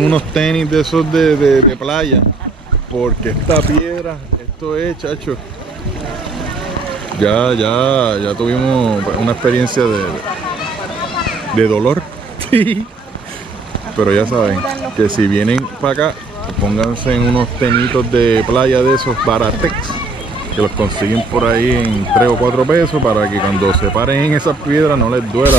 en unos tenis de esos de playa, porque esta piedra, esto es, chacho. Ya tuvimos una experiencia de dolor. Pero ya saben que si vienen para acá, pónganse en unos tenitos de playa de esos Baratex, que los consiguen por ahí en 3 o 4 pesos, para que cuando se paren en esas piedras no les duela.